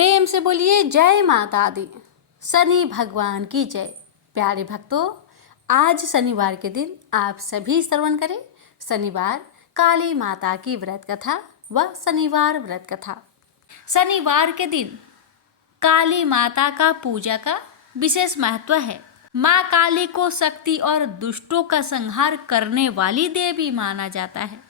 प्रेम से बोलिए जय माता दी। शनि भगवान की जय। प्यारे भक्तों, आज शनिवार के दिन आप सभी श्रवण करें शनिवार काली माता की व्रत कथा व शनिवार व्रत कथा। शनिवार के दिन काली माता का पूजा का विशेष महत्व है। माँ काली को शक्ति और दुष्टों का संहार करने वाली देवी माना जाता है।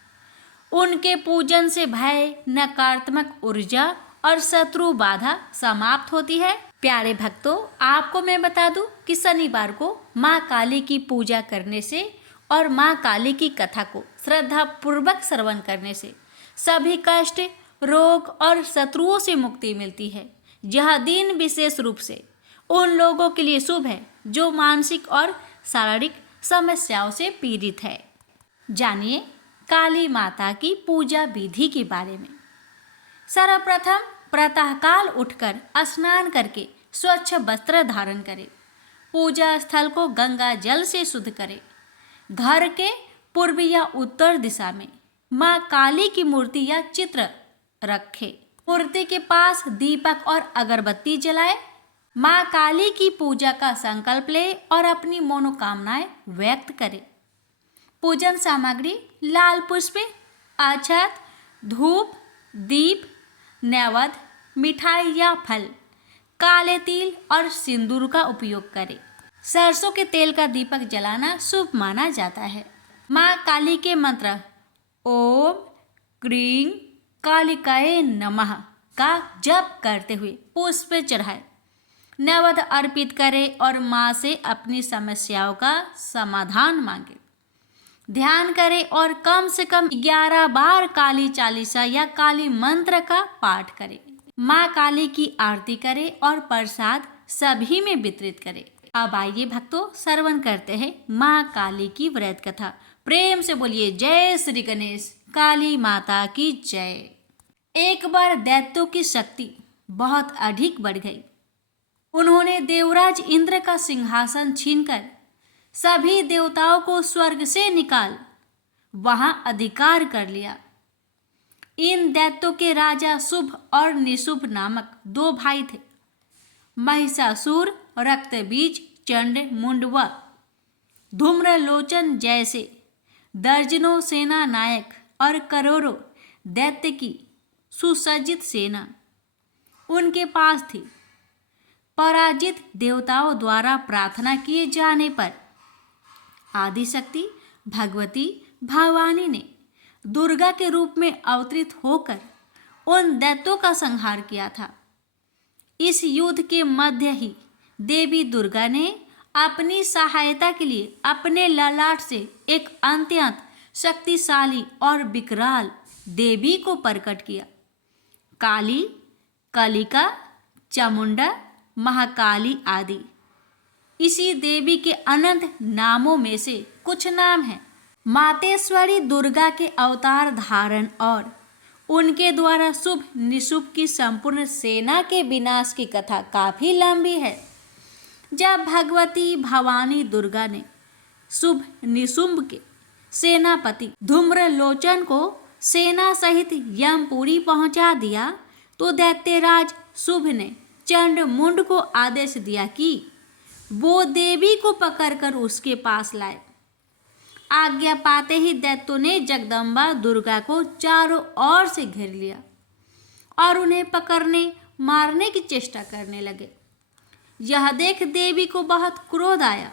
उनके पूजन से भय, नकारात्मक ऊर्जा और शत्रु बाधा समाप्त होती है। प्यारे भक्तों, आपको मैं बता दूं कि शनिवार को माँ काली की पूजा करने से और माँ काली की कथा को श्रद्धा पूर्वक श्रवण करने से सभी कष्ट, रोग और शत्रुओं से मुक्ति मिलती है। यह दिन विशेष रूप से उन लोगों के लिए शुभ है जो मानसिक और शारीरिक समस्याओं से पीड़ित है। जानिए काली माता की पूजा विधि के बारे में। सर्वप्रथम प्रातःकाल उठकर स्नान करके स्वच्छ वस्त्र धारण करें। पूजा स्थल को गंगा जल से शुद्ध करें। घर के पूर्व या उत्तर दिशा में माँ काली की मूर्ति या चित्र रखें। मूर्ति के पास दीपक और अगरबत्ती जलाएं। माँ काली की पूजा का संकल्प लें और अपनी मनोकामनाएं व्यक्त करें। पूजन सामग्री लाल पुष्प, अक्षत, धूप, दीप, नैवेद्य, मिठाई या फल, काले तिल और सिंदूर का उपयोग करें। सरसों के तेल का दीपक जलाना शुभ माना जाता है। माँ काली के मंत्र ओम क्रीं कालिकाय नमः का जप करते हुए पुष्प चढ़ाएं, नैवेद्य अर्पित करें और माँ से अपनी समस्याओं का समाधान मांगे। ध्यान करें और कम से कम 11 बार काली चालीसा या काली मंत्र का पाठ करें। माँ काली की आरती करें और प्रसाद सभी में वितरित करें। अब आइए भक्तों, श्रवण करते हैं माँ काली की व्रत कथा। प्रेम से बोलिए जय श्री गणेश, काली माता की जय। एक बार दैत्यों की शक्ति बहुत अधिक बढ़ गई। उन्होंने देवराज इंद्र का सिंहासन छीनकर सभी देवताओं को स्वर्ग से निकाल वहां अधिकार कर लिया। इन दैत्यों के राजा शुभ और निशुभ नामक 2 भाई थे। महिषासुर, रक्तबीज, चंड मुंड व धूम्रलोचन जैसे दर्जनों सेना नायक और करोड़ों दैत्य की सुसज्जित सेना उनके पास थी। पराजित देवताओं द्वारा प्रार्थना किए जाने पर आदिशक्ति भगवती भवानी ने दुर्गा के रूप में अवतरित होकर उन दैत्यों का संहार किया था। इस युद्ध के मध्य ही देवी दुर्गा ने अपनी सहायता के लिए अपने ललाट से एक अत्यंत शक्तिशाली और विकराल देवी को प्रकट किया। काली, कलिका, चामुंडा, महाकाली आदि इसी देवी के अनंत नामों में से कुछ नाम हैं। मातेश्वरी दुर्गा के अवतार धारण और उनके द्वारा शुभ निशुभ की संपूर्ण सेना के विनाश की कथा काफी लंबी है। जब भगवती भवानी दुर्गा ने शुभ निशुंभ के सेनापति धूम्रलोचन को सेना सहित यमपुरी पहुंचा दिया तो दैत्यराज शुभ ने चंड मुंड को आदेश दिया कि वो देवी को पकड़कर उसके पास लाए। आज्ञा पाते ही दैत्यों ने जगदम्बा दुर्गा को चारों ओर से घेर लिया और उन्हें पकड़ने मारने की चेष्टा करने लगे। यह देख देवी को बहुत क्रोध आया।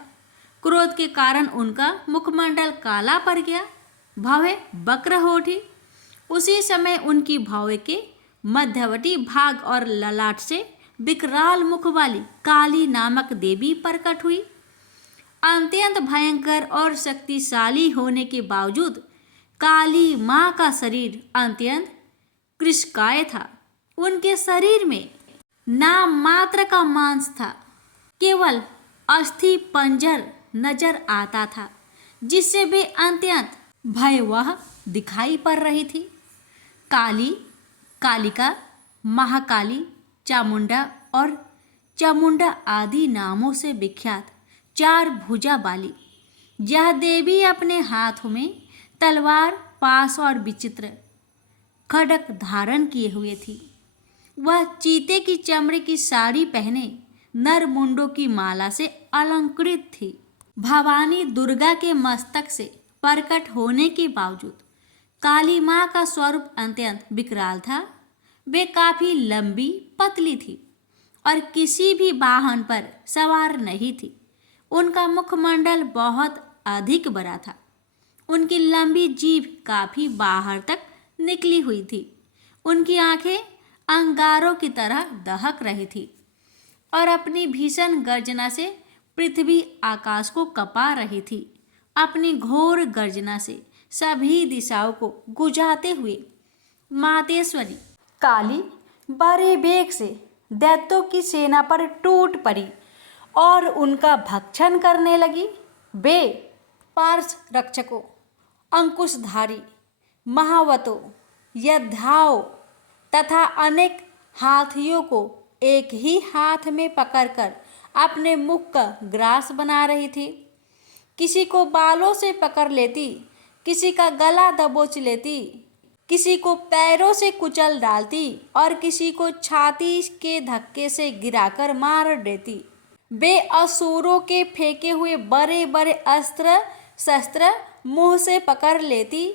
क्रोध के कारण उनका मुखमंडल काला पड़ गया, भवें वक्र हो उठी। उसी समय उनकी भौवें के मध्यवर्ती भाग और ललाट से विकराल मुख वाली काली नामक देवी प्रकट हुई। अत्यंत भयंकर और शक्तिशाली होने के बावजूद काली माँ का शरीर अत्यंत कृशकाय था। उनके शरीर में नाम मात्र का मांस था, केवल अस्थि पंजर नजर आता था जिससे वे अत्यंत भयावह दिखाई पड़ रही थी। काली, कालिका, महाकाली, चामुंडा और चामुंडा आदि नामों से विख्यात 4 भुजा वाली यह देवी अपने हाथों में तलवार, पास और विचित्र खड्ग धारण किए हुए थी। वह चीते की चमड़े की साड़ी पहने नर मुंडों की माला से अलंकृत थी। भवानी दुर्गा के मस्तक से प्रकट होने के बावजूद काली माँ का स्वरूप अत्यंत विकराल था। वे काफी लंबी पतली थी और किसी भी वाहन पर सवार नहीं थी। उनका मुखमंडल बहुत अधिक बड़ा था। उनकी लंबी जीभ काफी बाहर तक निकली हुई थी। उनकी आंखें अंगारों की तरह दहक रही थी और अपनी भीषण गर्जना से पृथ्वी आकाश को कपा रही थी। अपनी घोर गर्जना से सभी दिशाओं को गुजाते हुए मातेश्वरी काली बड़े वेग से दैत्यों की सेना पर टूट पड़ी और उनका भक्षण करने लगी। वे पार्श रक्षकों, अंकुशधारी, महावतों, योद्धाओं तथा अनेक हाथियों को एक ही हाथ में पकड़कर अपने मुख का ग्रास बना रही थी। किसी को बालों से पकड़ लेती, किसी का गला दबोच लेती, किसी को पैरों से कुचल डालती और किसी को छाती के धक्के से गिराकर मार देती। वे असुरों के फेंके हुए बड़े बड़े अस्त्र शस्त्र मुंह से पकड़ लेती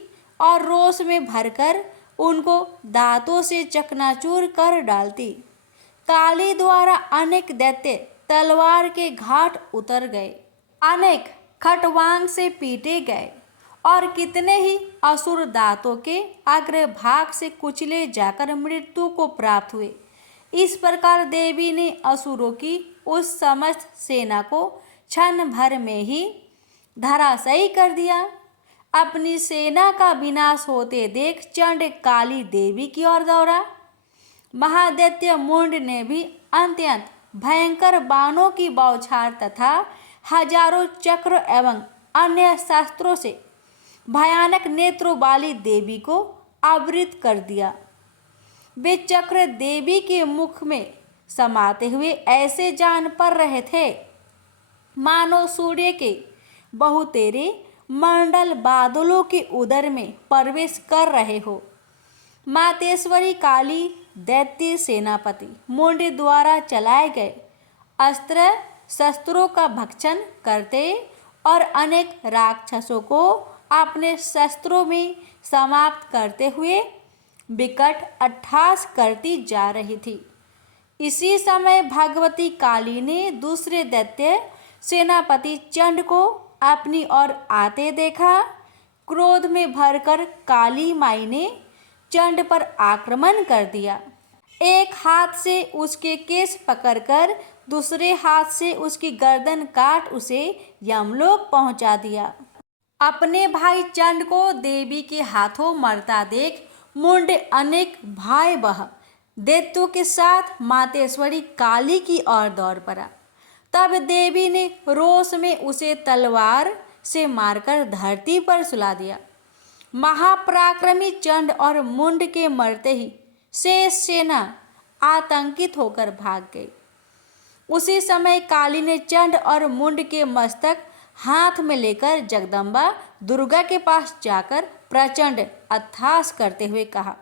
और रोष में भरकर उनको दांतों से चकनाचूर कर डालती। काली द्वारा अनेक दैत्य तलवार के घाट उतर गए, अनेक खटवांग से पीटे गए और कितने ही असुर दांतों के अग्रभाग से कुचले जाकर मृत्यु को प्राप्त हुए। इस प्रकार देवी ने असुरों की उस समस्त सेना को क्षण भर में ही धराशायी कर दिया। अपनी सेना का विनाश होते देख चंड काली देवी की ओर दौड़ा। महादैत्य मुंड ने भी अत्यंत भयंकर बाणों की बौछार तथा हजारों चक्र एवं अन्य शस्त्रों से भयानक नेत्रों वाली देवी को आवृत कर दिया। वे चक्र देवी के मुख में समाते हुए ऐसे जान पड़ रहे थे मानो सूर्य के बहुतेरे मंडल बादलों के उदर में प्रवेश कर रहे हो। मातेश्वरी काली दैत्य सेनापति मुंड द्वारा चलाए गए अस्त्र शस्त्रों का भक्षण करते और अनेक राक्षसों को अपने शस्त्रों में समाप्त करते हुए विकट अट्टहास करती जा रही थी। इसी समय भगवती काली ने दूसरे दैत्य सेनापति चंड को अपनी ओर आते देखा। क्रोध में भरकर काली माई ने चंड पर आक्रमण कर दिया। एक हाथ से उसके केस पकड़कर दूसरे हाथ से उसकी गर्दन काट उसे यमलोक पहुंचा दिया। अपने भाई चंड को देवी के हाथों मरता देख मुंड अनेक भयावह दैत्यों के साथ मातेश्वरी काली की ओर दौड़ पड़ा। तब देवी ने रोष में उसे तलवार से मारकर धरती पर सुला दिया। महापराक्रमी चंड और मुंड के मरते ही शेष सेना आतंकित होकर भाग गई। उसी समय काली ने चंड और मुंड के मस्तक हाथ में लेकर जगदम्बा दुर्गा के पास जाकर प्रचंड अट्टहास करते हुए कहा,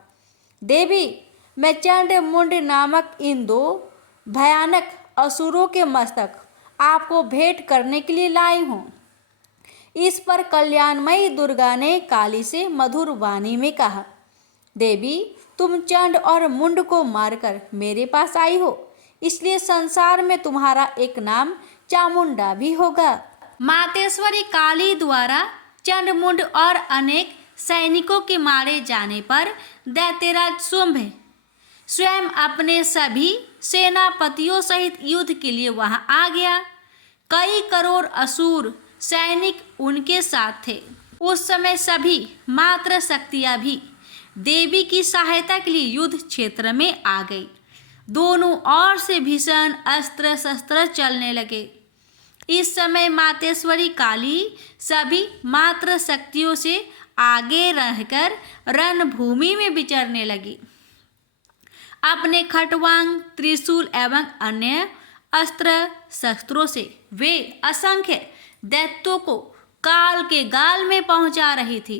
देवी, मैं चंड मुंड नामक इन दो भयानक असुरों के मस्तक आपको भेंट करने के लिए लाई हूँ। इस पर कल्याणमयी दुर्गा ने काली से मधुर वाणी में कहा, देवी, तुम चंड और मुंड को मारकर मेरे पास आई हो, इसलिए संसार में तुम्हारा एक नाम चामुंडा भी होगा। मातेश्वरी काली द्वारा चंड मुंड और अनेक सैनिकों के मारे जाने पर दैत्यराज शुंभ स्वयं अपने सभी सेनापतियों सहित युद्ध के लिए वहां आ गया। कई करोड़ असुर सैनिक उनके साथ थे। उस समय सभी मात्र शक्तियां भी देवी की सहायता के लिए युद्ध क्षेत्र में आ गई। दोनों ओर से भीषण अस्त्र शस्त्र चलने लगे। इस समय मातेश्वरी काली सभी मात्र शक्तियों से आगे रहकर रणभूमि में विचरने लगी। अपने खटवांग, त्रिशूल एवं अन्य अस्त्र शस्त्रों से वे असंख्य दैत्यों को काल के गाल में पहुंचा रही थी।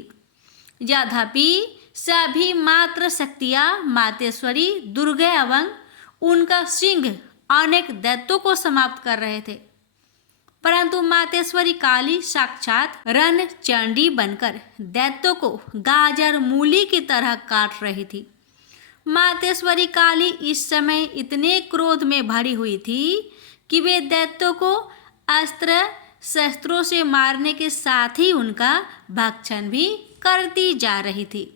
यद्यपि सभी मात्र शक्तियाँ मातेश्वरी दुर्गा एवं उनका सिंह अनेक दैत्यों को समाप्त कर रहे थे, परंतु मातेश्वरी काली साक्षात रणचंडी बनकर दैत्यों को गाजर मूली की तरह काट रही थी। मातेश्वरी काली इस समय इतने क्रोध में भरी हुई थी कि वे दैत्यों को अस्त्र शस्त्रों से मारने के साथ ही उनका भक्षण भी करती जा रही थी।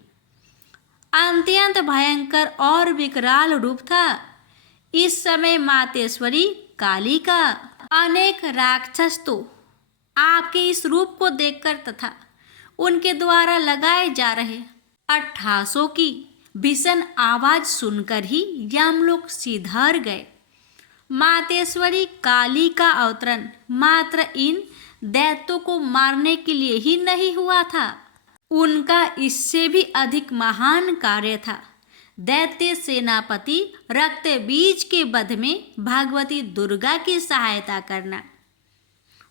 अत्यंत भयंकर और विकराल रूप था इस समय मातेश्वरी काली का। अनेक राक्षस तो आपके इस रूप को देखकर तथा उनके द्वारा लगाए जा रहे अट्ठासों की भीषण आवाज सुनकर ही यमलोक सिधार गए। मातेश्वरी काली का अवतरण मात्र इन दैत्यों को मारने के लिए ही नहीं हुआ था, उनका इससे भी अधिक महान कार्य था। दैत्य सेनापति रक्तबीज के वध में भगवती दुर्गा की सहायता करना।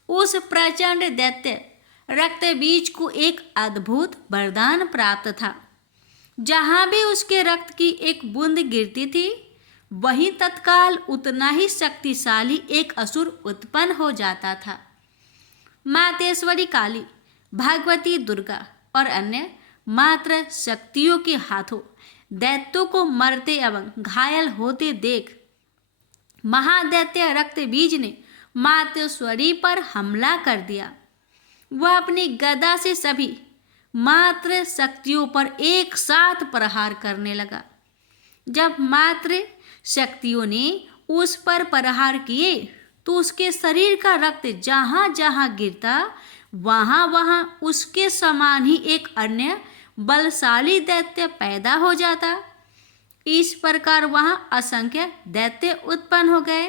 उस प्रचंड दैत्य रक्तबीज को एक अद्भुत वरदान प्राप्त था। जहाँ भी उसके रक्त की एक बूंद गिरती थी, वहीं तत्काल उतना ही शक्तिशाली एक असुर उत्पन्न हो जाता था। मातेश्वरी काली, भगवती दुर्गा और अन्य मात्र शक्तियों के हाथों दैत्यों को मरते एवं घायल होते देख महादैत्य रक्तबीज ने मातेश्वरी पर हमला कर दिया। वह अपनी गदा से सभी मात्र शक्तियों पर एक साथ प्रहार करने लगा। जब मात्र शक्तियों ने उस पर प्रहार किए तो उसके शरीर का रक्त जहाँ जहाँ गिरता वहाँ वहाँ उसके समान ही एक अन्य बलशाली दैत्य पैदा हो जाता। इस प्रकार वहाँ असंख्य दैत्य उत्पन्न हो गए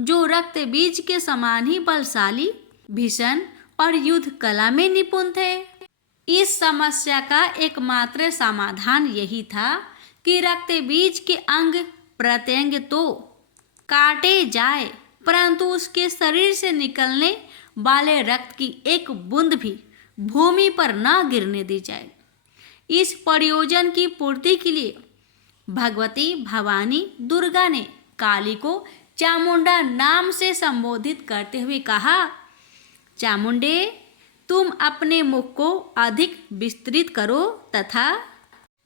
जो रक्त बीज के समान ही बलशाली, भीषण और युद्ध कला में निपुण थे। इस समस्या का एकमात्र समाधान यही था कि रक्त बीज के अंग प्रत्यंग तो काटे जाए, परंतु उसके शरीर से निकलने वाले रक्त की एक बूंद भी भूमि पर न गिरने दी जाए। इस प्रयोजन की पूर्ति के लिए भगवती भवानी दुर्गा ने काली को चामुंडा नाम से संबोधित करते हुए कहा, चामुंडे, तुम अपने मुख को अधिक विस्तृत करो तथा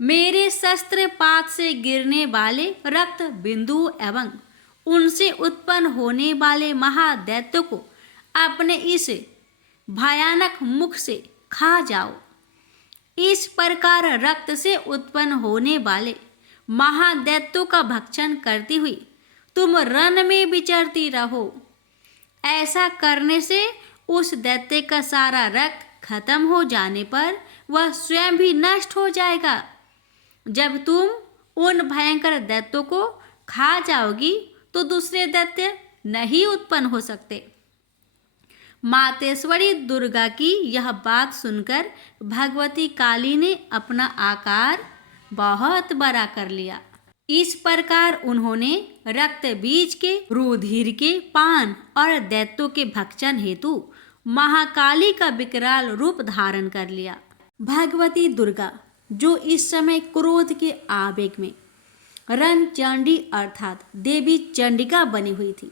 मेरे शस्त्रपात से गिरने वाले रक्त बिंदु एवं उनसे उत्पन्न होने वाले महादैत्यों को अपने इस भयानक मुख से खा जाओ। इस प्रकार रक्त से उत्पन्न होने वाले महादैत्यों का भक्षण करती हुई तुम रण में विचरती रहो। ऐसा करने से उस दैत्य का सारा रक्त खत्म हो जाने पर वह स्वयं भी नष्ट हो जाएगा। जब तुम उन भयंकर दैत्यों को खा जाओगी तो दूसरे दैत्य नहीं उत्पन्न हो सकते। मातेश्वरी दुर्गा की यह बात सुनकर भगवती काली ने अपना आकार बहुत बड़ा कर लिया। इस प्रकार उन्होंने रक्त बीज के रुधिर के पान और दैत्यों के भक्षण हेतु महाकाली का विकराल रूप धारण कर लिया। भगवती दुर्गा जो इस समय क्रोध के आवेग में रणचंडी अर्थात देवी चंडिका बनी हुई थी,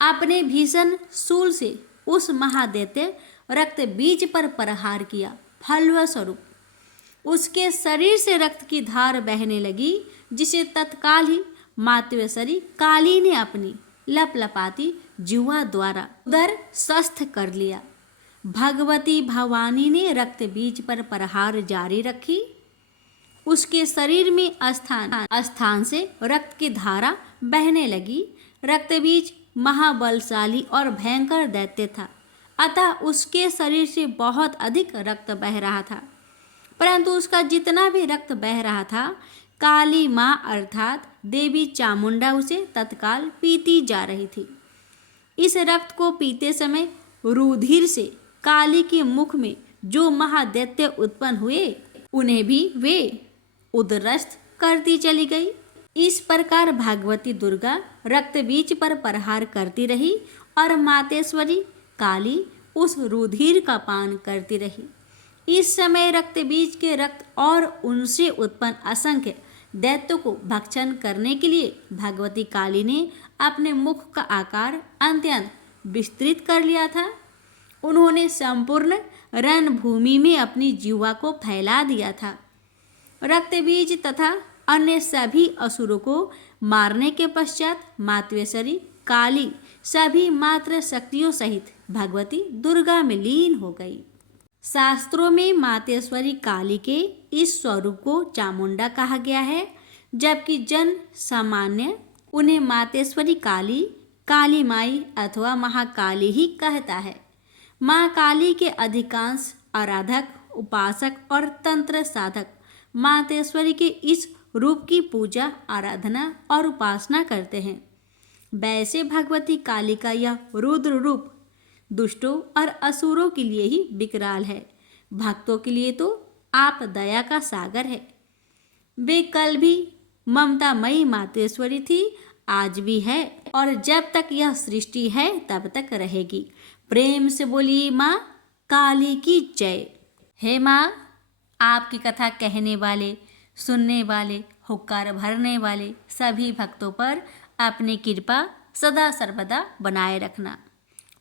अपने भीषण शूल से उस महादैत्य रक्त बीज पर प्रहार किया। फलस्वरूप उसके शरीर से रक्त की धार बहने लगी, जिसे तत्काल ही मातेश्वरी काली ने अपनी लपलपाती जिह्वा द्वारा उदर स्वस्थ कर लिया। भगवती भवानी ने रक्त बीज पर प्रहार जारी रखी। उसके शरीर में स्थान से रक्त की धारा बहने लगी। रक्त बीज महाबलशाली और भयंकर दैत्य था, अतः उसके शरीर से बहुत अधिक रक्त बह रहा था, परंतु उसका जितना भी रक्त बह रहा था काली माँ अर्थात देवी चामुंडा उसे तत्काल पीती जा रही थी। इस रक्त को पीते समय रुधिर से काली के मुख में जो महादैत्य उत्पन्न हुए उन्हें भी वे उदरस्त करती चली गई। इस प्रकार भगवती दुर्गा रक्त बीज पर प्रहार करती रही और मातेश्वरी काली उस रुधिर का पान करती रही। इस समय रक्त बीज के रक्त और उनसे उत्पन्न असंख्य दैत्यों को भक्षण करने के लिए भगवती काली ने अपने मुख का आकार अत्यंत विस्तृत कर लिया था। उन्होंने संपूर्ण रणभूमि में अपनी जीवा को फैला दिया था। रक्त बीज तथा अन्य सभी असुरों को मारने के पश्चात मातवेश्वरी काली सभी मात्र शक्तियों सहित भगवती दुर्गा में लीन हो गई। शास्त्रों में मातेश्वरी काली के इस स्वरूप को चामुंडा कहा गया है, जबकि जन सामान्य उन्हें मातेश्वरी काली, काली माई अथवा महाकाली ही कहता है। माँ काली के अधिकांश आराधक, उपासक और तंत्र साधक मातेश्वरी के इस रूप की पूजा, आराधना और उपासना करते हैं। वैसे भगवती काली का यह रुद्र रूप दुष्टों और असुरों के लिए ही विकराल है, भक्तों के लिए तो आप दया का सागर है। वे कल भी ममतामयी मातेश्वरी थी, आज भी है और जब तक यह सृष्टि है तब तक रहेगी। प्रेम से बोलिए माँ काली की जय। हे माँ, आपकी कथा कहने वाले, सुनने वाले, हुक्कार भरने वाले सभी भक्तों पर अपनी कृपा सदा सर्वदा बनाए रखना।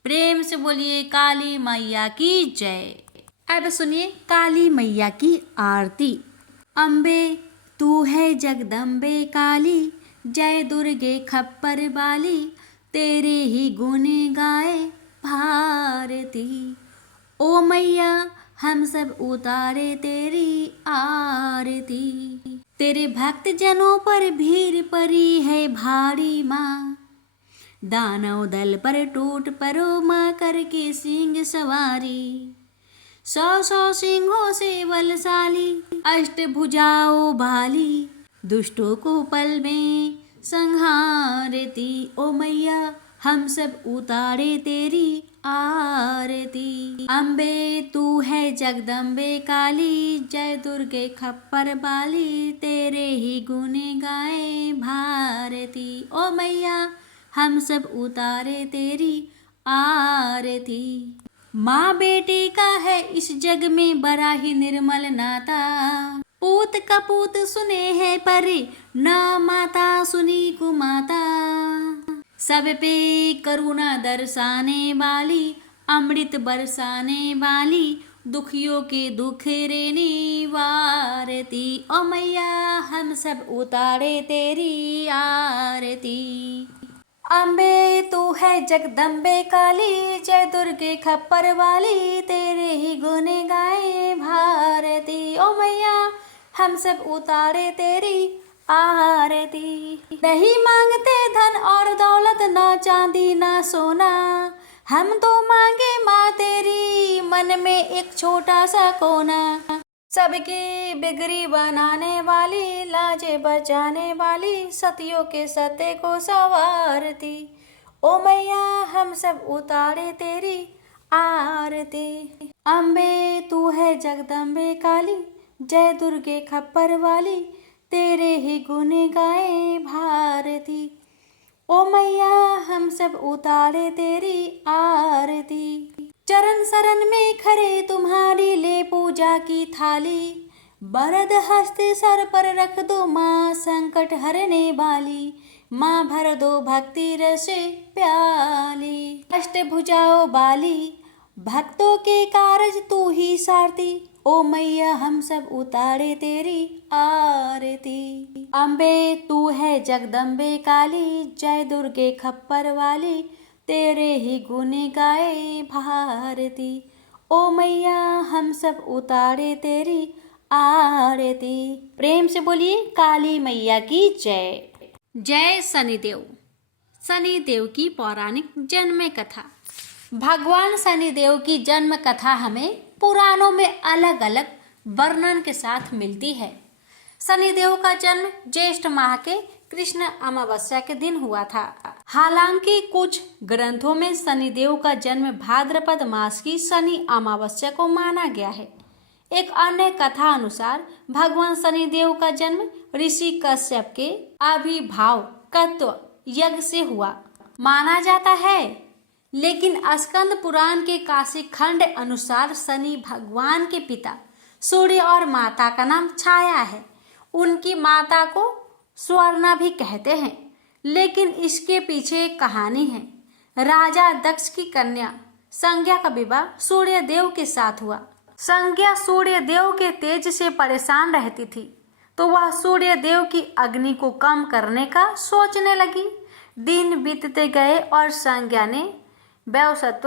प्रेम से बोलिए काली मैया की जय। अब सुनिए काली मैया की आरती। अम्बे तू है जगदम्बे काली, जय दुर्गे खप्पर बाली, तेरे ही गुण गाए भारती। ओ मैया हम सब उतारे तेरी आरती, तेरे भक्त जनों पर भीड़ पड़ी है भारी माँ, दानव दल पर टूट पड़ो माँ करके सिंह सवारी। 100 सिंहों से बलशाली, अष्टभुजाओ भाली, दुष्टों को पल में संहारती। ओ मैया हम सब उतारे तेरी आरती। अम्बे तू है जगदम्बे काली, जय दुर्गे खप्पर बाली, तेरे ही गुण गाए भारती। ओ मैया हम सब उतारे तेरी आरती। माँ बेटी का है इस जग में बड़ा ही निर्मल नाता, पूत कपूत सुने है परे, ना माता सुनी कुमाता। सब पे करुणा दर्शाने वाली, अमृत बरसाने वाली, दुखियों के दुख रेने वारती। ओ मैया हम सब उतारे तेरी आरती। अम्बे तू है जगदम्बे काली, जय दुर्गे खप्पर वाली, तेरे ही गुण गाए भारती। ओ मैया हम सब उतारे तेरी आरती। नहीं मांगते धन और दौलत, ना चांदी ना सोना, हम तो मांगे माँ तेरी मन में एक छोटा सा कोना। सबकी बिगड़ी बनाने वाली, लाजे बचाने वाली, सतियों के सत्य को संवारती। ओ मैया हम सब उतारे तेरी आरती। अम्बे तू है जगदम्बे काली, जय दुर्गे खप्पर वाली, तेरे ही गुण गाए भारती। ओ मैया हम सब उतारे तेरी आरती। चरण शरण में खड़े तुम्हारी ले पूजा की थाली, बरद हस्त सर पर रख दो माँ संकट हरने वाली, माँ भर दो भक्ति रस प्याली। अष्टभुजाओ बाली, भक्तों के कारज तू ही सारती। ओ मैया हम सब उतारे तेरी आरती। अम्बे तू है जगदम्बे काली, जय दुर्गे खप्पर वाली, तेरे ही गुण गाए भारती। ओ मैया हम सब उतारे तेरी आरती। प्रेम से बोलिए काली मैया की जय। जय शनिदेव। शनिदेव की पौराणिक जन्म कथा। भगवान शनिदेव की जन्म कथा हमें पुराणों में अलग अलग वर्णन के साथ मिलती है। शनिदेव का जन्म ज्येष्ठ माह के कृष्ण अमावस्या के दिन हुआ था। हालांकि कुछ ग्रंथों में शनिदेव का जन्म भाद्रपद मास की शनि अमावस्या को माना गया है। एक अन्य कथा अनुसार भगवान शनिदेव का जन्म ऋषि कश्यप के अभिभाव कत्व यज्ञ से हुआ। माना जाता है लेकिन स्कंद पुराण के काशी खंड अनुसार शनि भगवान के पिता सूर्य और माता का नाम छाया है। उनकी माता को स्वर्णा भी कहते हैं। लेकिन इसके पीछे एक कहानी है। राजा दक्ष की कन्या संज्ञा का विवाह सूर्य देव के साथ हुआ। संज्ञा सूर्य देव के तेज से परेशान रहती थी, तो वह सूर्य देव की अग्नि को कम करने का सोचने लगी। दिन बीतते गए और संज्ञा ने वैवस्वत,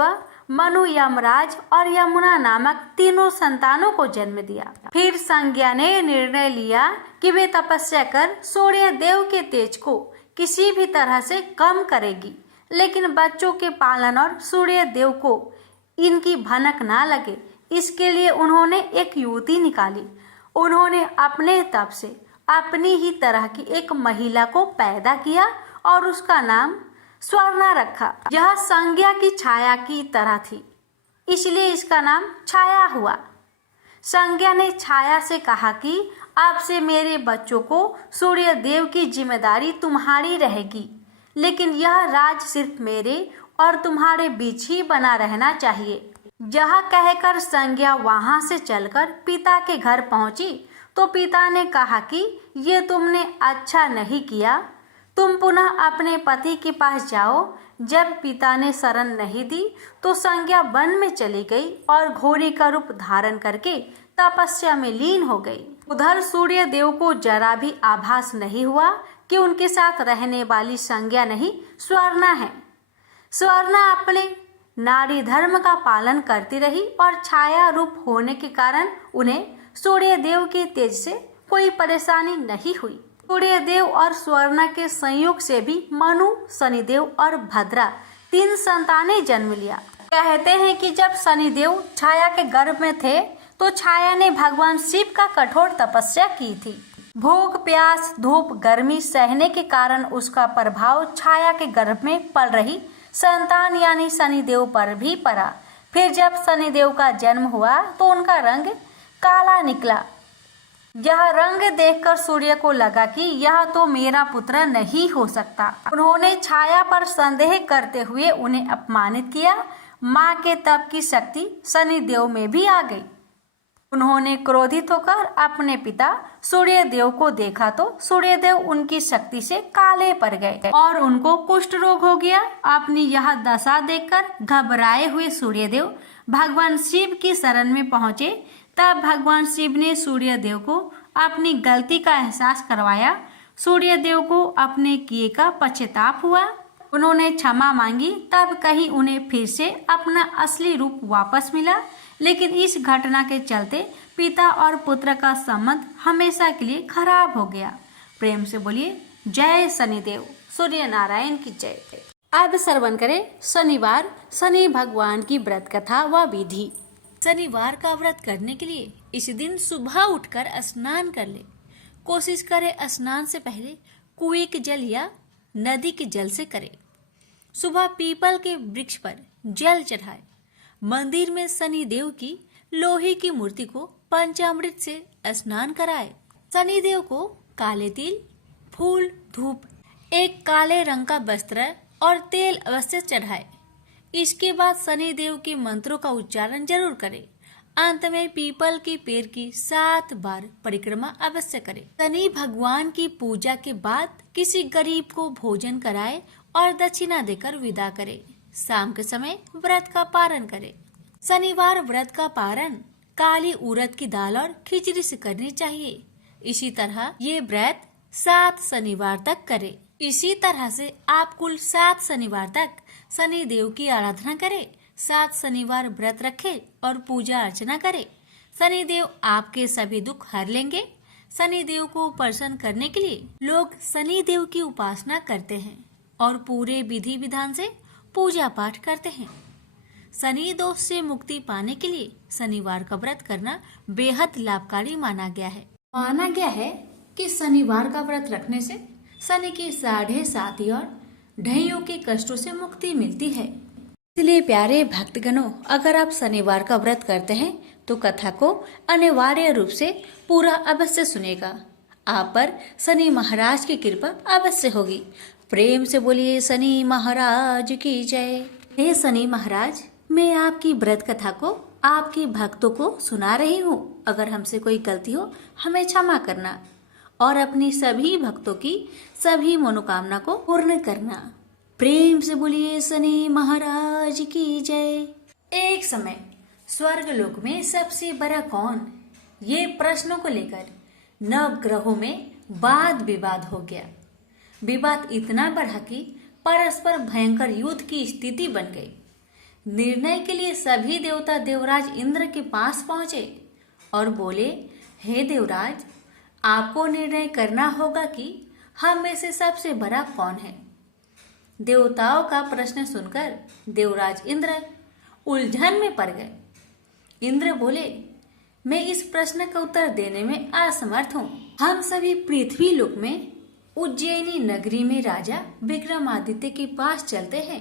मनु, यमराज और यमुना नामक तीनों संतानों को जन्म दिया। फिर संज्ञा ने निर्णय लिया कि वे तपस्या कर सूर्य देव के तेज को किसी भी तरह से कम करेगी, लेकिन बच्चों के पालन और सूर्य देव को इनकी भनक ना लगे, इसके लिए उन्होंने एक युवती निकाली। उन्होंने अपने तप से अपनी ही तरह की एक महिला को पैदा किया और उसका नाम स्वर्णा रखा। यह संज्ञा की छाया की तरह थी, इसलिए इसका नाम छाया हुआ। संज्ञा ने छाया से कहा कि अब से मेरे बच्चों को सूर्य देव की जिम्मेदारी तुम्हारी रहेगी, लेकिन यह राज सिर्फ मेरे और तुम्हारे बीच ही बना रहना चाहिए। यह कहकर संज्ञा वहां से चलकर पिता के घर पहुंची, तो पिता ने कहा कि ये तुमने अच्छा नहीं किया, तुम पुनः अपने पति के पास जाओ। जब पिता ने शरण नहीं दी तो संज्ञा वन में चली गई और घोड़ी का रूप धारण करके तपस्या में लीन हो गई। उधर सूर्य देव को जरा भी आभास नहीं हुआ कि उनके साथ रहने वाली संज्ञा नहीं, स्वर्णा है। स्वर्णा अपने नारी धर्म का पालन करती रही और छाया रूप होने के कारण उन्हें सूर्य देव के तेज से कोई परेशानी नहीं हुई। सूर्य देव और स्वर्णा के संयोग से भी मनु, शनिदेव और भद्रा 3 संतानें जन्म लिया। कहते हैं कि जब शनिदेव छाया के गर्भ में थे तो छाया ने भगवान शिव का कठोर तपस्या की थी। भूख, प्यास, धूप, गर्मी सहने के कारण उसका प्रभाव छाया के गर्भ में पल रही संतान यानी शनिदेव पर भी पड़ा। फिर जब शनिदेव का जन्म हुआ तो उनका रंग काला निकला। यह रंग देखकर सूर्य को लगा कि यह तो मेरा पुत्र नहीं हो सकता। उन्होंने छाया पर संदेह करते हुए उन्हें अपमानित किया। माँ के तप की शक्ति शनिदेव में भी आ गई। उन्होंने क्रोधित होकर अपने पिता सूर्यदेव को देखा तो सूर्यदेव उनकी शक्ति से काले पड़ गए और उनको कुष्ठ रोग हो गया। अपनी यह दशा देखकर घबराए हुए सूर्यदेव भगवान शिव की शरण में पहुंचे। तब भगवान शिव ने सूर्यदेव को अपनी गलती का एहसास करवाया। सूर्यदेव को अपने किए का पश्चाताप हुआ। उन्होंने क्षमा मांगी। तब कहीं उन्हें फिर से अपना असली रूप वापस मिला। लेकिन इस घटना के चलते पिता और पुत्र का संबंध हमेशा के लिए खराब हो गया। प्रेम से बोलिए जय शनिदेव, सूर्य नारायण की जय। अब श्रवण करें शनिवार शनि भगवान की व्रत कथा व विधि। शनिवार का व्रत करने के लिए इस दिन सुबह उठकर स्नान कर ले। कोशिश करें स्नान से पहले कुएं के जल या नदी के जल से करें। सुबह पीपल के वृक्ष पर जल चढ़ाए। मंदिर में शनि देव की लोहे की मूर्ति को पंचामृत से स्नान कराए। शनि देव को काले तिल, फूल, धूप, एक काले रंग का वस्त्र और तेल अवश्य चढ़ाए। इसके बाद शनि देव के मंत्रों का उच्चारण जरूर करें। अंत में पीपल के पेड़ की 7 बार परिक्रमा अवश्य करें। शनि भगवान की पूजा के बाद किसी गरीब को भोजन कराए और दक्षिणा देकर विदा करें। शाम के समय व्रत का पारण करें। शनिवार व्रत का पारण काली उड़द की दाल और खिचड़ी से करनी चाहिए। इसी तरह ये व्रत 7 शनिवार तक करें। इसी तरह से आप कुल 7 शनिवार तक शनि देव की आराधना करें। 7 शनिवार व्रत रखें और पूजा अर्चना करें। शनि देव आपके सभी दुख हर लेंगे। शनि देव को प्रसन्न करने के लिए लोग शनि देव की उपासना करते हैं और पूरे विधि विधान से पूजा पाठ करते हैं। शनि दोष से मुक्ति पाने के लिए शनिवार का व्रत करना बेहद लाभकारी माना गया है। माना गया है कि शनिवार का व्रत रखने से शनि की 7.5 और ढैयों के कष्टों से मुक्ति मिलती है। इसलिए प्यारे भक्तगणों, अगर आप शनिवार का व्रत करते हैं तो कथा को अनिवार्य रूप से पूरा अवश्य सुनेगा। आप पर शनि महाराज की कृपा अवश्य होगी। प्रेम से बोलिए शनि महाराज की जय। हे शनि महाराज, मैं आपकी व्रत कथा को आपके भक्तों को सुना रही हूँ। अगर हमसे कोई गलती हो हमें क्षमा करना और अपनी सभी भक्तों की सभी मनोकामना को पूर्ण करना। प्रेम से बोलिए शनि महाराज की जय। एक समय स्वर्ग लोक में सबसे बड़ा कौन, ये प्रश्नों को लेकर नव ग्रहों में वाद विवाद हो गया। विवाद इतना बढ़ा कि परस्पर भयंकर युद्ध की स्थिति बन गई। निर्णय के लिए सभी देवता देवराज इंद्र के पास पहुंचे और बोले, हे देवराज, आपको निर्णय करना होगा कि हम में से सबसे बड़ा कौन है। देवताओं का प्रश्न सुनकर देवराज इंद्र उलझन में पड़ गए। इंद्र बोले, मैं इस प्रश्न का उत्तर देने में असमर्थ हूँ। हम सभी पृथ्वी लोक में उज्जैनी नगरी में राजा विक्रमादित्य के पास चलते हैं।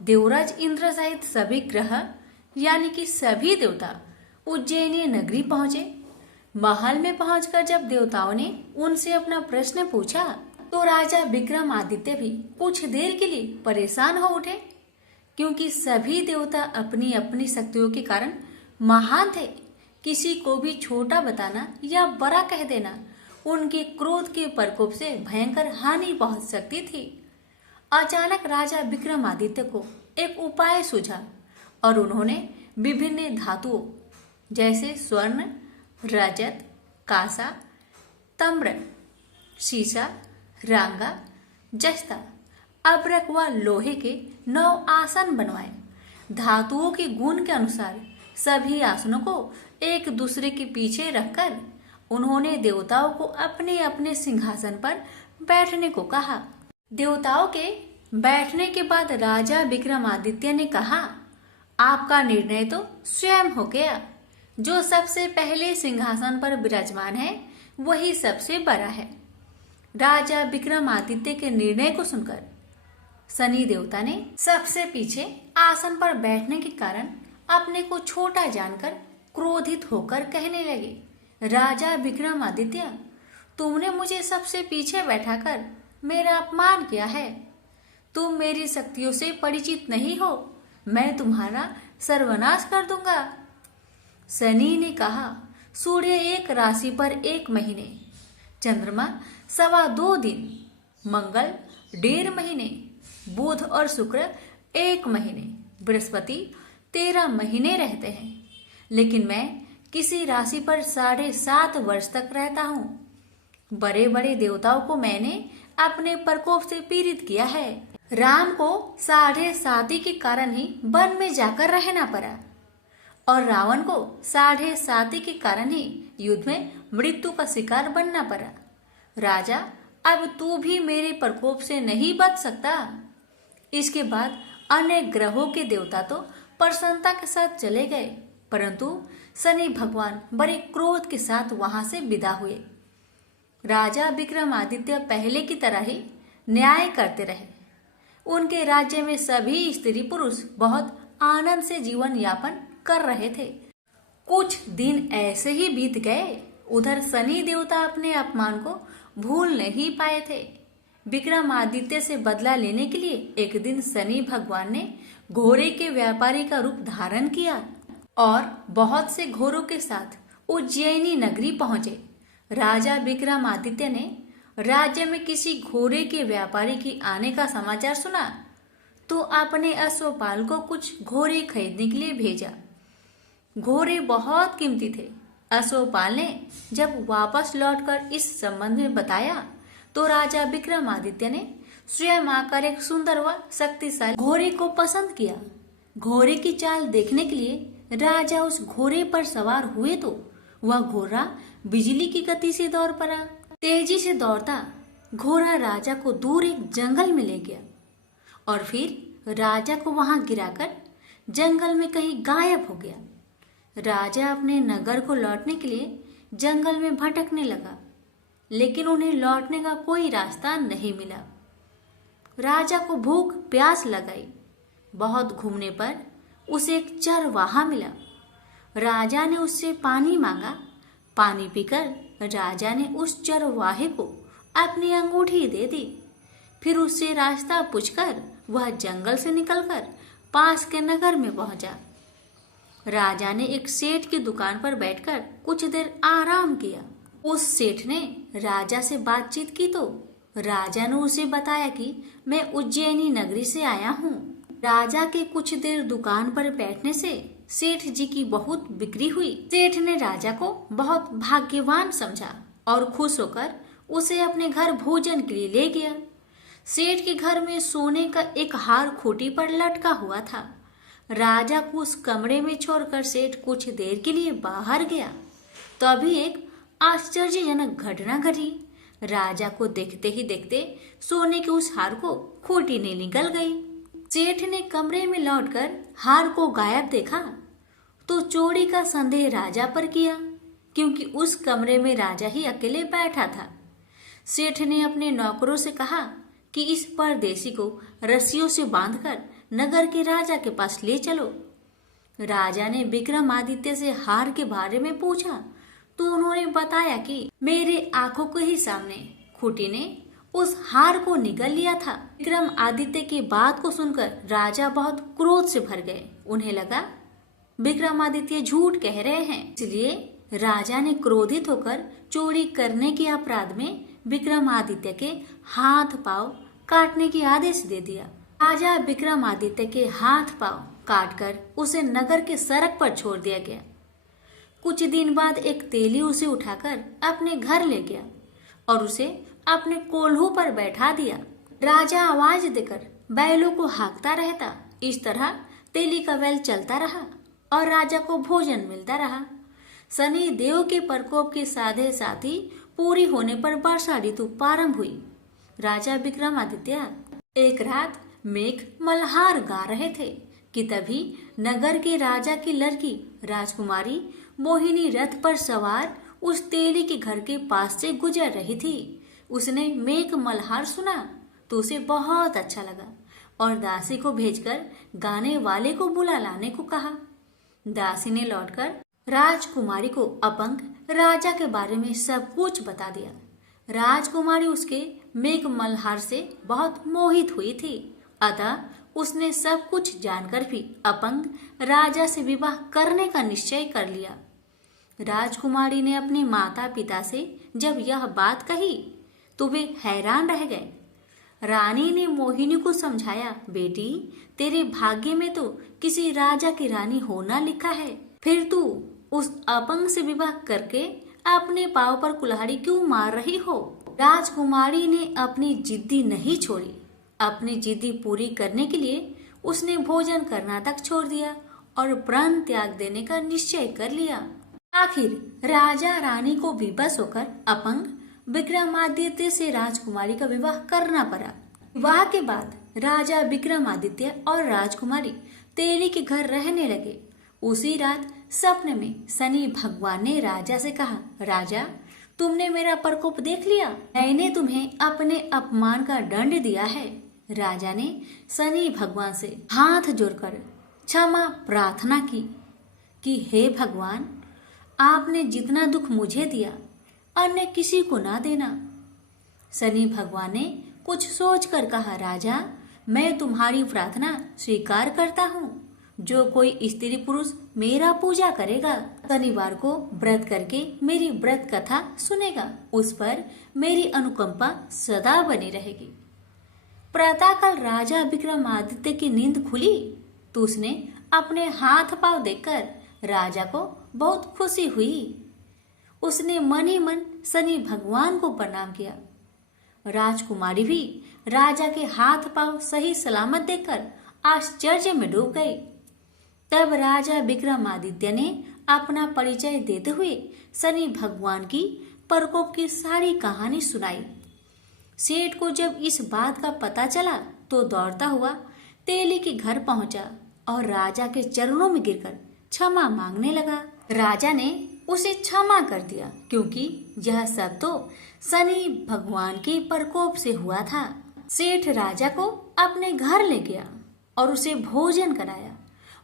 देवराज इंद्र सहित सभी ग्रह यानी कि सभी देवता उज्जैनी नगरी पहुंचे। महल में पहुंचकर जब देवताओं ने उनसे अपना प्रश्न पूछा तो राजा विक्रमादित्य भी कुछ देर के लिए परेशान हो उठे, क्योंकि सभी देवता अपनी अपनी शक्तियों के कारण महान थे। किसी को भी छोटा बताना या बड़ा कह देना उनके क्रोध के प्रकोप से भयंकर हानि पहुंच सकती थी। अचानक राजा विक्रमादित्य को एक उपाय सूझा और उन्होंने विभिन्न धातुओं जैसे स्वर्ण, रजत, कांसा, ताम्र, शीशा, रांगा, जस्ता, अब्रक व लोहे के 9 आसन बनवाए। धातुओं के गुण के अनुसार सभी आसनों को एक दूसरे के पीछे रखकर उन्होंने देवताओं को अपने अपने सिंहासन पर बैठने को कहा। देवताओं के बैठने के बाद राजा विक्रमादित्य ने कहा, आपका निर्णय तो स्वयं हो गया। जो सबसे पहले सिंहासन पर विराजमान है वही सबसे बड़ा है। राजा विक्रमादित्य के निर्णय को सुनकर शनि देवता ने सबसे पीछे आसन पर बैठने के कारण अपने को छोटा जानकर क्रोधित होकर कहने लगे, राजा विक्रमादित्य, तुमने मुझे सबसे पीछे बैठाकर मेरा अपमान किया है। तुम मेरी शक्तियों से परिचित नहीं हो। मैं तुम्हारा सर्वनाश कर दूंगा। शनि ने कहा, सूर्य एक राशि पर 1 महीने, चंद्रमा 2.25 दिन, मंगल 1.5 महीने, बुध और शुक्र 1 महीने, बृहस्पति 13 महीने रहते हैं, लेकिन मैं किसी राशि पर 7.5 वर्ष तक रहता हूँ। बड़े बड़े देवताओं को मैंने अपने प्रकोप से पीड़ित किया है। राम को 7.5 के कारण ही वन में जाकर रहना पड़ा और रावण को 7.5 के कारण ही युद्ध में मृत्यु का शिकार बनना पड़ा। राजा, अब तू भी मेरे प्रकोप से नहीं बच सकता। इसके बाद अन्य ग्रहों के देवता तो प्रसन्नता के साथ चले गए, परंतु शनि भगवान बड़े क्रोध के साथ वहां से विदा हुए। राजा विक्रमादित्य पहले की तरह ही न्याय करते रहे। उनके राज्य में सभी स्त्री पुरुष बहुत आनंद से जीवन यापन कर रहे थे। कुछ दिन ऐसे ही बीत गए। उधर शनि देवता अपने अपमान को भूल नहीं पाए थे। विक्रमादित्य से बदला लेने के लिए एक दिन शनि भगवान ने घोड़े के व्यापारी का रूप धारण किया और बहुत से घोड़ों के साथ उज्जैनी नगरी पहुंचे। राजा विक्रमादित्य ने राज्य में किसी घोड़े के व्यापारी की आने का समाचार सुना तो अपने अश्वपाल को कुछ घोड़े खरीदने के लिए भेजा। घोड़े बहुत कीमती थे। अश्वपाल ने जब वापस लौटकर इस संबंध में बताया तो राजा विक्रमादित्य ने स्वयं आकर एक सुंदर व शक्तिशाली घोड़े को पसंद किया। घोड़े की चाल देखने के लिए राजा उस घोड़े पर सवार हुए तो वह घोड़ा बिजली की गति से दौड़ पड़ा। तेजी से दौड़ता घोड़ा राजा को दूर एक जंगल में ले गया और फिर राजा को वहां गिराकर जंगल में कहीं गायब हो गया। राजा अपने नगर को लौटने के लिए जंगल में भटकने लगा, लेकिन उन्हें लौटने का कोई रास्ता नहीं मिला। राजा को भूख प्यास लगाई। बहुत घूमने पर उसे एक चरवाहा मिला। राजा ने उससे पानी मांगा। पानी पीकर राजा ने उस चरवाहे को अपनी अंगूठी दे दी। फिर उससे रास्ता पूछकर वह जंगल से निकलकर पास के नगर में पहुंचा। राजा ने एक सेठ की दुकान पर बैठकर कुछ देर आराम किया। उस सेठ ने राजा से बातचीत की तो राजा ने उसे बताया कि मैं उज्जैनी नगरी से आया हूँ। राजा के कुछ देर दुकान पर बैठने से सेठ जी की बहुत बिक्री हुई। सेठ ने राजा को बहुत भाग्यवान समझा और खुश होकर उसे अपने घर भोजन के लिए ले गया। सेठ के घर में सोने का एक हार खूंटी पर लटका हुआ था। राजा को उस कमरे में छोड़कर सेठ कुछ देर के लिए बाहर गया। तभी एक आश्चर्यजनक घटना घटी। राजा को देखते ही देखते सोने के उस हार को खूंटी ने निकल गई। सेठ ने कमरे में लौटकर हार को गायब देखा तो चोरी का संदेह राजा पर किया, क्योंकि उस कमरे में राजा ही अकेले बैठा था। सेठ ने अपने नौकरों से कहा कि इस परदेसी को रस्सियों से बांधकर नगर के राजा के पास ले चलो। राजा ने विक्रमादित्य से हार के बारे में पूछा तो उन्होंने बताया कि मेरे आंखों के ही सामने खूंटी ने उस हार को निगल लिया था। विक्रमादित्य की बात को सुनकर राजा बहुत क्रोध से भर गए। उन्हें लगा विक्रमादित्य झूठ कह रहे हैं, इसलिए राजा ने क्रोधित होकर चोरी करने के अपराध में विक्रमादित्य के हाथ पांव काटने की आदेश दे दिया। राजा विक्रमादित्य के हाथ पांव काटकर उसे नगर के सड़क पर छोड़ दिया गया। कुछ दिन बाद एक तेली उसे उठाकर अपने घर ले गया और उसे अपने कोल्हू पर बैठा दिया। राजा आवाज देकर बैलों को हाँकता रहता। इस तरह तेली का बैल चलता रहा और राजा को भोजन मिलता रहा। शनि देव के प्रकोप के साधे साथी पूरी होने पर वर्षा ऋतु प्रारंभ हुई। राजा विक्रमादित्य एक रात मेघ मल्हार गा रहे थे कि तभी नगर के राजा की लड़की राजकुमारी मोहिनी रथ पर सवार उस तेली के घर के पास से गुजर रही थी। उसने मेघ मल्हार सुना तो उसे बहुत अच्छा लगा और दासी को भेजकर गाने वाले को बुला लाने को कहा। दासी ने लौटकर राजकुमारी को अपंग राजा के बारे में सब कुछ बता दिया। राजकुमारी उसके मेघ मल्हार से बहुत मोहित हुई थी, अतः उसने सब कुछ जानकर भी अपंग राजा से विवाह करने का निश्चय कर लिया। राजकुमारी ने अपने माता पिता से जब यह बात कही तो वे हैरान रह गए। रानी ने मोहिनी को समझाया, बेटी तेरे भाग्य में तो किसी राजा की रानी होना लिखा है, फिर तू उस अपंग से विवाह करके अपने पांव पर कुल्हाड़ी क्यों मार रही हो। राजकुमारी ने अपनी जिद्दी नहीं छोड़ी। अपनी जिद्दी पूरी करने के लिए उसने भोजन करना तक छोड़ दिया और प्राण त्याग देने का निश्चय कर लिया। आखिर राजा रानी को विवश होकर अपंग विक्रमादित्य से राजकुमारी का विवाह करना पड़ा। विवाह के बाद राजा विक्रमादित्य और राजकुमारी तेली के घर रहने लगे। उसी रात सपने में शनि भगवान ने राजा से कहा, राजा तुमने मेरा प्रकोप देख लिया, मैंने तुम्हें अपने अपमान का दंड दिया है। राजा ने शनि भगवान से हाथ जोड़कर क्षमा प्रार्थना की कि हे भगवान, आपने जितना दुख मुझे दिया अन्य किसी को ना देना। शनि भगवान ने कुछ सोचकर कहा, राजा मैं तुम्हारी प्रार्थना स्वीकार करता हूँ। जो कोई स्त्री पुरुष मेरा पूजा करेगा, शनिवार को व्रत करके मेरी व्रत कथा सुनेगा, उस पर मेरी अनुकंपा सदा बनी रहेगी। प्रातःकाल राजा विक्रमादित्य की नींद खुली तो उसने अपने हाथ पांव देखकर राजा को बहुत खुशी हुई। उसने मन ही मन शनि भगवान को प्रणाम किया। राजकुमारी भी राजा के हाथ पांव सही सलामत देखकर आश्चर्य में डूब गई। तब राजा विक्रमादित्य ने अपना परिचय देते हुए शनि भगवान की प्रकोप की सारी कहानी सुनाई। सेठ को जब इस बात का पता चला तो दौड़ता हुआ तेली के घर पहुंचा और राजा के चरणों में गिरकर क्षमा मांगने लगा। राजा ने उसे क्षमा कर दिया, क्योंकि यह सब तो शनि भगवान के प्रकोप से हुआ था। सेठ राजा को अपने घर ले गया और उसे भोजन कराया।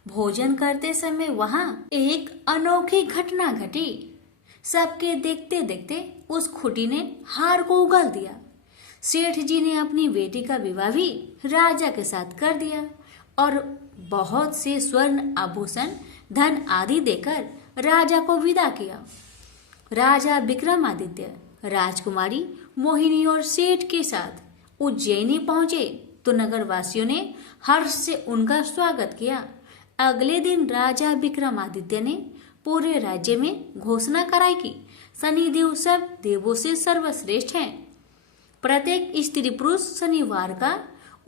भोजन करते समय वहां एक अनोखी घटना घटी। सबके देखते देखते उस खूंटी ने हार को उगल दिया। सेठ जी ने अपनी बेटी का विवाह भी राजा के साथ कर दिया और बहुत से स्वर्ण आभूषण धन आदि देकर राजा को विदा किया। राजा विक्रमादित्य राजकुमारी मोहिनी और सेठ के साथ उज्जैनी पहुंचे तो नगर वासियों ने हर्ष से उनका स्वागत किया। अगले दिन राजा विक्रमादित्य ने पूरे राज्य में घोषणा कराई कि शनिदेव सब देवों से सर्वश्रेष्ठ हैं। प्रत्येक स्त्री पुरुष शनिवार का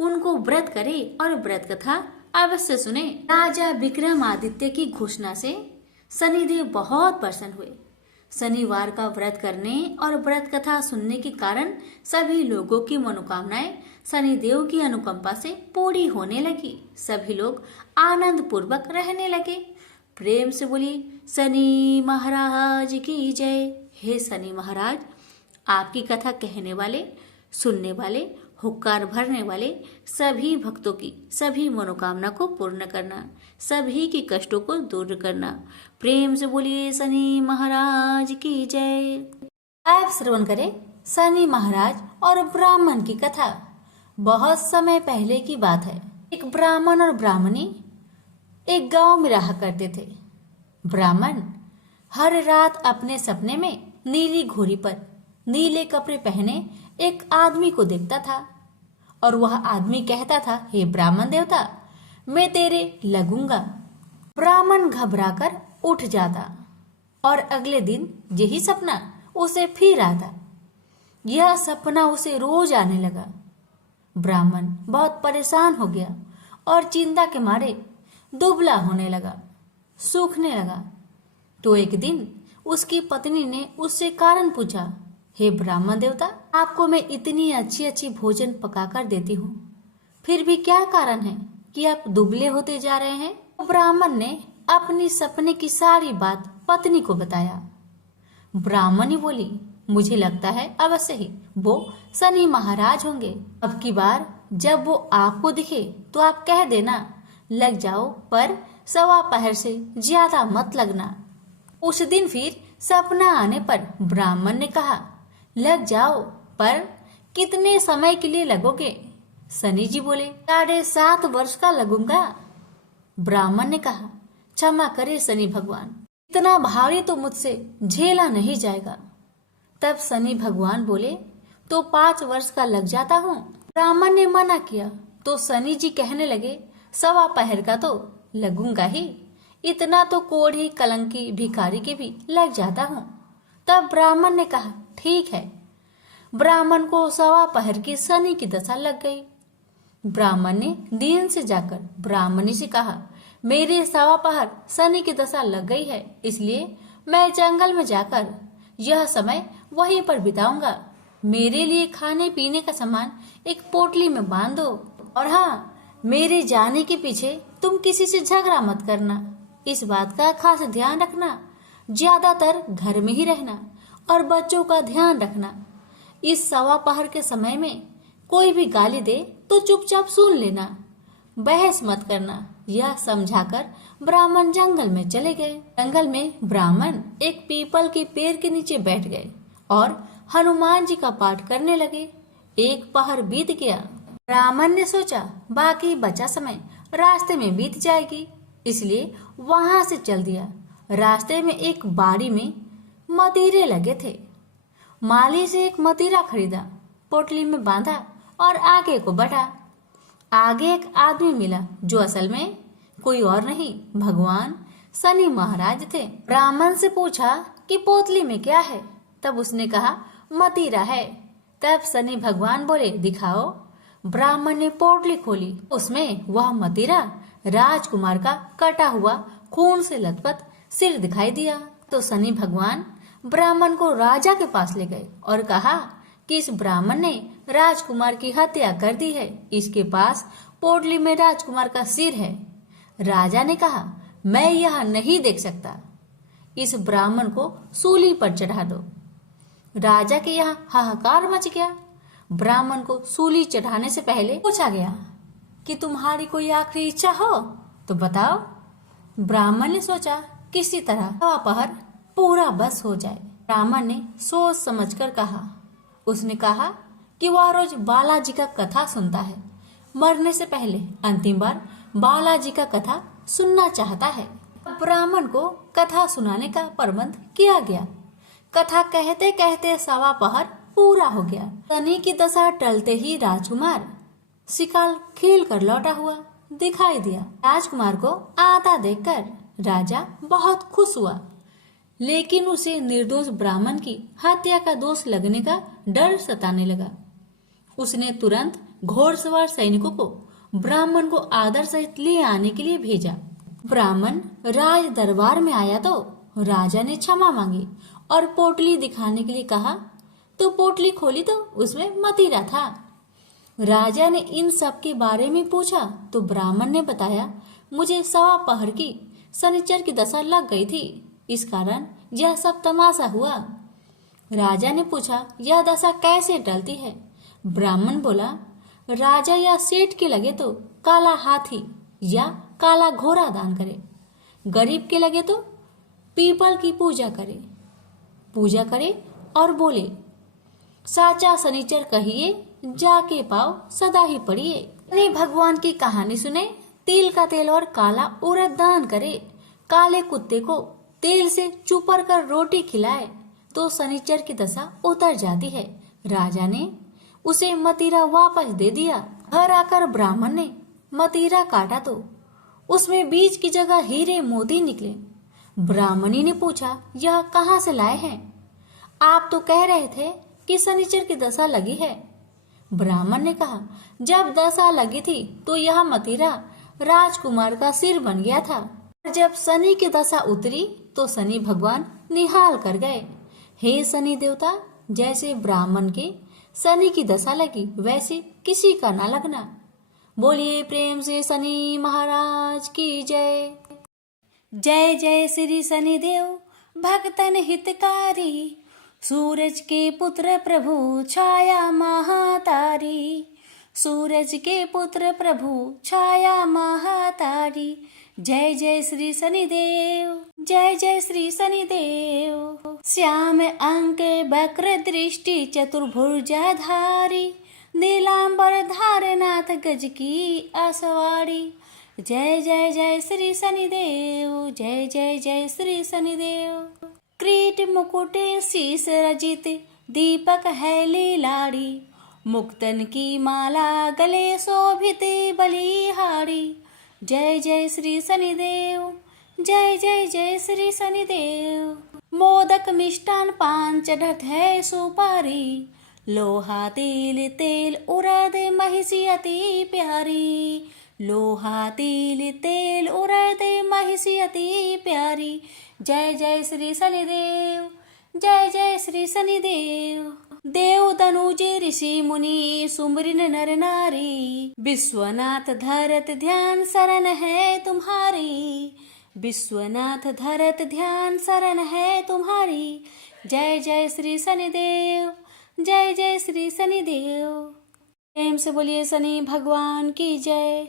उनको व्रत करे और व्रत कथा अवश्य सुने। राजा विक्रमादित्य की घोषणा से शनिदेव बहुत प्रसन्न हुए। शनिवार का व्रत करने और व्रत कथा सुनने के कारण सभी लोगों की मनोकामनाएं शनिदेव की अनुकंपा से पूरी होने लगी। सभी लोग आनंद पूर्वक रहने लगे। प्रेम से बोली शनि महाराज की जय। हे शनि महाराज, आपकी कथा कहने वाले, सुनने वाले, हुक्कार भरने वाले सभी भक्तों की सभी मनोकामना को पूर्ण करना, सभी की कष्टों को दूर करना। प्रेम से बोलिए शनि महाराज की जय। आप श्रवण करें शनि महाराज और ब्राह्मण की कथा। बहुत समय पहले की बात है। एक ब्राह्मण और ब्राह्मणी एक गांव में रहा करते थे। ब्राह्मण हर रात अपने सपने में नीली घोड़ी पर नीले कपड़े पहने एक आदमी को देखता था और वह आदमी कहता था, हे ब्राह्मण देवता, मैं तेरे लगूंगा। ब्राह्मण घबराकर उठ जाता और अगले दिन यही सपना उसे फिर आता। यह सपना उसे रोज आने लगा। ब्राह्मण बहुत परेशान हो गया और चिंता के मारे दुबला होने लगा, सूखने लगा। तो एक दिन उसकी पत्नी ने उससे कारण पूछा, हे ब्राह्मण देवता, आपको मैं इतनी अच्छी अच्छी भोजन पकाकर देती हूँ, फिर भी क्या कारण है कि आप दुबले होते जा रहे हैं? ब्राह्मण ने अपनी सपने की सारी बात पत्नी को बताया। ब्राह्मणी बोली, मुझे लगता है अवश्य ही वो शनि महाराज होंगे। अब की बार जब वो आपको दिखे तो आप कह देना, लग जाओ, पर 1.25 पहर से ज्यादा मत लगना। उस दिन फिर सपना आने पर ब्राह्मण ने कहा, लग जाओ, पर कितने समय के लिए लगोगे? शनि जी बोले, 7.5 वर्ष का लगूंगा। ब्राह्मण ने कहा, क्षमा करे शनि भगवान, इतना भारी तो मुझसे झेला नहीं जाएगा। तब शनि भगवान बोले, तो 5 वर्ष का लग जाता हूँ। ब्राह्मण ने मना किया तो शनि जी कहने लगे, 1.25 पहर का तो लगूंगा ही, इतना तो कोढ़ी कलंकी भिखारी के भी लग जाता हूँ। तब ब्राह्मण ने कहा, ठीक है। ब्राह्मण को 1.25 पहर की शनि की दशा लग गई। ब्राह्मण ने दीन से जाकर ब्राह्मणी से कहा, मेरे 1.25 पहर शनि की दशा लग गई है, इसलिए मैं जंगल में जाकर यह समय वहीं पर बिताऊंगा। मेरे लिए खाने पीने का सामान एक पोटली में बांध दो, और हाँ, मेरे जाने के पीछे तुम किसी से झगड़ा मत करना। इस बात का खास ध्यान रखना। ज्यादातर घर में ही रहना और बच्चों का ध्यान रखना। इस 1.25 पहर के समय में कोई भी गाली दे तो चुपचाप सुन लेना, बहस मत करना। यह समझाकर ब्राह्मण जंगल में चले गए। जंगल में ब्राह्मण एक पीपल के पेड़ के नीचे बैठ गए और हनुमान जी का पाठ करने लगे। 1 पहर बीत गया। ब्राह्मण ने सोचा बाकी बचा समय रास्ते में बीत जाएगी, इसलिए वहां से चल दिया। रास्ते में एक बाड़ी में मदिरे लगे थे। माली से एक मदिरा खरीदा, पोटली में बांधा और आगे को बढ़ा। आगे एक आदमी मिला जो असल में कोई और नहीं, भगवान शनि महाराज थे। ब्राह्मण से पूछा कि पोटली में क्या है? तब उसने कहा, मदिरा है। तब शनि भगवान बोले, दिखाओ। ब्राह्मण ने पोटली खोली, उसमें वह मदिरा राजकुमार का कटा हुआ खून से लथपथ सिर दिखाई दिया। तो शनि भगवान ब्राह्मण को राजा के पास ले गए और कहा कि इस ब्राह्मण ने राजकुमार की हत्या कर दी है, इसके पास पोटली में राजकुमार का सिर है। राजा ने कहा, मैं यह नहीं देख सकता, इस ब्राह्मण को सूली पर चढ़ा दो। राजा के यहाँ हाहाकार मच गया। ब्राह्मण को सूली चढ़ाने से पहले पूछा गया कि तुम्हारी कोई आखिरी इच्छा हो तो बताओ। ब्राह्मण ने सोचा किसी तरह 1.25 पहर पूरा बस हो जाए। ब्राह्मण ने सोच समझकर कहा। उसने कहा कि वह रोज बालाजी का कथा सुनता है। मरने से पहले अंतिम बार बालाजी का कथा सुनना चाहता है। ब्राह्मण को कथा सुनाने का प्रबंध किया गया। कथा कहते कहते सवा पहर पूरा हो गया। शनि की दशा टलते ही राजकुमार शिकाल खेल कर लौटा हुआ दिखाई दिया। राजकुमार को आता देखकर राजा बहुत खुश हुआ, लेकिन उसे निर्दोष ब्राह्मण की हत्या का दोष लगने का डर सताने लगा। उसने तुरंत घोड़सवार सैनिकों को ब्राह्मण को आदर सहित ले आने के लिए भेजा। ब्राह्मण राज दरबार में आया तो राजा ने क्षमा मांगी और पोटली दिखाने के लिए कहा, तो पोटली खोली तो उसमें मदिरा था। राजा ने इन सब के बारे में पूछा तो ब्राह्मण ने बताया, मुझे सवा पहर की शनिचर की दशा लग गई थी, इस कारण यह सब तमाशा हुआ। राजा ने पूछा, यह दशा कैसे टलती है? ब्राह्मण बोला, राजा या सेठ के लगे तो काला हाथी या काला घोड़ा दान करे, गरीब के लगे तो पीपल की पूजा करे और बोले, साचा शनिचर कहिए जाके पाओ सदा ही पढ़िए। शनि भगवान की कहानी सुने, तिल का तेल और काला उड़द दान करे, काले कुत्ते को तेल से चुपर कर रोटी खिलाए तो शनिचर की दशा उतर जाती है। राजा ने उसे मतीरा वापस दे दिया। घर आकर ब्राह्मण ने मतीरा काटा तो उसमें बीज की जगह हीरे मोती निकले। ब्राह्मणी ने पूछा, यह कहाँ से लाए हैं? आप तो कह रहे थे कि शनिचर की दशा लगी है। ब्राह्मण ने कहा, जब दशा लगी थी तो यह मतीरा राजकुमार का सिर बन गया था। जब शनि की दशा उतरी तो शनि भगवान निहाल कर गए। हे शनि देवता, जैसे ब्राह्मण के शनि की दशा लगी वैसे किसी का ना लगना। बोलिए प्रेम से शनि महाराज की जय। जय जय श्री शनि देव, भक्तन हितकारी, सूरज के पुत्र प्रभु छाया महातारी, सूरज के पुत्र प्रभु छाया महातारी। जय जय श्री शनिदेव, जय जय श्री शनिदेव। श्याम अंक वक्र दृष्टि चतुर्भुजाधारी, नीलांबर धारनाथ गज की असवारी। जय जय जय श्री शनिदेव, जय जय जय श्री शनिदेव। क्रीट मुकुट शीस रजित दीपक है लीलाड़ी, मुक्तन की माला गले शोभित बलिहारी। जय जय श्री शनिदेव, जय जय जय श्री शनिदेव। मोदक मिष्टान पान चढ़त है सुपारी, लोहा तिल तेल उड़द महिषी अति प्यारी, लोहा तिल तेल उड़द महिषी अति प्यारी। जय जय श्री शनिदेव, जय जय श्री शनिदेव। देव तनुज ऋषि मुनि सुमरिन नर नारी, विश्वनाथ धरत ध्यान शरण है तुम्हारी, विश्वनाथ धरत ध्यान शरण है तुम्हारी। जय जय श्री शनिदेव, जय जय श्री शनिदेव। प्रेम से बोलिए शनि भगवान की जय।